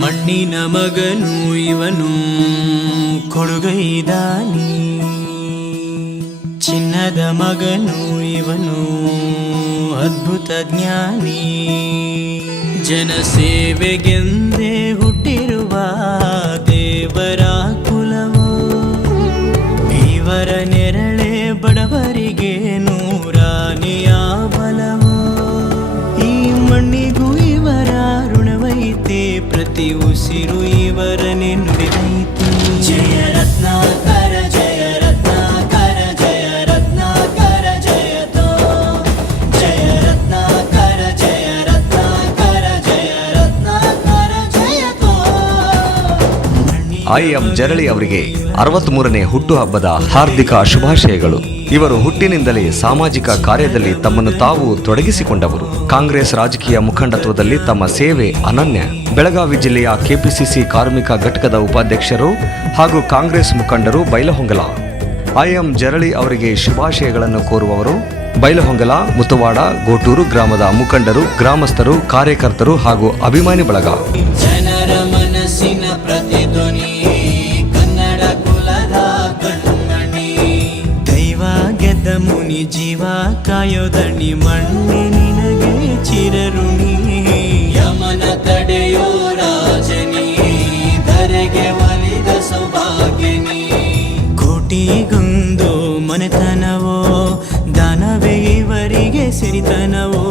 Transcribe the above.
ಮಣ್ಣಿನ ಮಗನು ಇವನು ಕೊಡುಗೈದಾನಿ ಚಿನ್ನದ ಮಗನು ಇವನು ಅದ್ಭುತ ಜ್ಞಾನಿ. ಜನಸೇವೆಗೆಂದೇ ಹುಟ್ಟಿರುವ ದೇವರ ಪ್ರತಿ ಉಸಿರು ಇವರನೆ ನುಡಿದೈತೆ. ಜಯ ರತ್ನಾಕರ ಜಯ ರತ್ನಾಕರ ಜಯ ರತ್ನಾಕರ ಜಯತೋ ಜಯ ರತ್ನಾಕರ ಜಯ ರತ್ನಾಕರ ಜಯ ರತ್ನಾಕರ ಜಯತೋ ಐ ಎಂ ಜರಳಿ ಅವರಿಗೆ ಅರವತ್ಮೂರನೇ ಹುಟ್ಟುಹಬ್ಬದ ಹಾರ್ದಿಕ ಶುಭಾಶಯಗಳು. ಇವರು ಹುಟ್ಟಿನಿಂದಲೇ ಸಾಮಾಜಿಕ ಕಾರ್ಯದಲ್ಲಿ ತಮ್ಮನ್ನು ತಾವು ತೊಡಗಿಸಿಕೊಂಡವರು. ಕಾಂಗ್ರೆಸ್ ರಾಜಕೀಯ ಮುಖಂಡತ್ವದಲ್ಲಿ ತಮ್ಮ ಸೇವೆ ಅನನ್ಯ. ಬೆಳಗಾವಿ ಜಿಲ್ಲೆಯ ಕೆಪಿಸಿಸಿ ಕಾರ್ಮಿಕ ಘಟಕದ ಉಪಾಧ್ಯಕ್ಷರು ಹಾಗೂ ಕಾಂಗ್ರೆಸ್ ಮುಖಂಡರು ಬೈಲಹೊಂಗಲ. ಐಎಂ ಜರಳಿ ಅವರಿಗೆ ಶುಭಾಶಯಗಳನ್ನು ಕೋರುವವರು. ಬೈಲಹೊಂಗಲ, ಮುತವಾಡ, ಗೋಟೂರು ಗ್ರಾಮದ ಮುಖಂಡರು, ಗ್ರಾಮಸ್ಥರು, ಕಾರ್ಯಕರ್ತರು ಹಾಗೂ ಅಭಿಮಾನಿ ಬಳಗ. ಜೀವ ಕಾಯೋದಣಿ ಮಣ್ಣೆ ನಿನಗೆ ಚಿರರುಣಿ ಯಮನ ತಡೆಯೋ ರಾಜನಿ ಧರೆಗೆ ಒಲಿದ ಸೌಭಾಗ್ಯನಿ. ಕೋಟಿಗೊಂದು ಮನೆತನವೋ ದಾನವೇ ಇವರಿಗೆ ಸಿರಿತನವೋ.